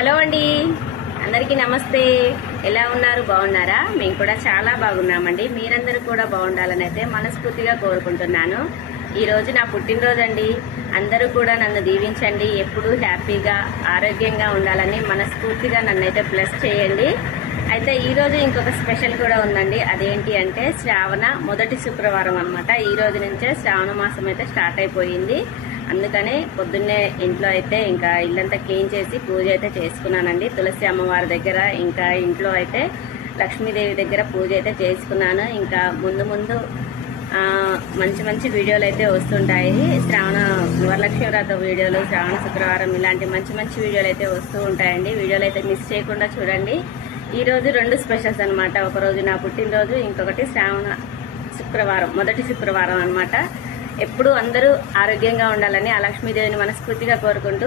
Hello అండి, అందరికీ నమస్తే. ఎలా ఉన్నారు? బాగున్నారా? మేము కూడా చాలా బాగున్నామండి. మీరందరూ కూడా బాగుండాలని అయితే మనస్ఫూర్తిగా కోరుకుంటున్నాను. ఈరోజు నా పుట్టినరోజు అండి. అందరూ కూడా నన్ను దీవించండి. ఎప్పుడూ హ్యాపీగా ఆరోగ్యంగా ఉండాలని మనస్ఫూర్తిగా నన్నైతే బ్లెస్ చేయండి. అయితే ఈరోజు ఇంకొక స్పెషల్ కూడా ఉందండి. అదేంటి అంటే శ్రావణ మొదటి శుక్రవారం అనమాట. ఈ రోజు నుంచే శ్రావణ మాసం అయితే స్టార్ట్ అయిపోయింది. అందుకనే పొద్దున్నే ఇంట్లో అయితే ఇంకా ఇల్లంతా క్లీన్ చేసి పూజ అయితే చేసుకున్నానండి. తులసి అమ్మవారి దగ్గర, ఇంకా ఇంట్లో అయితే లక్ష్మీదేవి దగ్గర పూజ అయితే చేసుకున్నాను. ఇంకా ముందు ముందు మంచి మంచి వీడియోలు అయితే వస్తుంటాయి. వరలక్ష్మి వ్రత వీడియోలు, శ్రావణ శుక్రవారం ఇలాంటి మంచి మంచి వీడియోలు అయితే వస్తూ ఉంటాయండి. వీడియోలు అయితే మిస్ చేయకుండా చూడండి. ఈరోజు రెండు స్పెషల్స్ అనమాట. ఒకరోజు నా పుట్టినరోజు, ఇంకొకటి శ్రావణ శుక్రవారం, మొదటి శుక్రవారం అనమాట. ఎప్పుడు అందరూ ఆరోగ్యంగా ఉండాలని ఆ లక్ష్మీదేవిని మనస్ఫూర్తిగా కోరుకుంటూ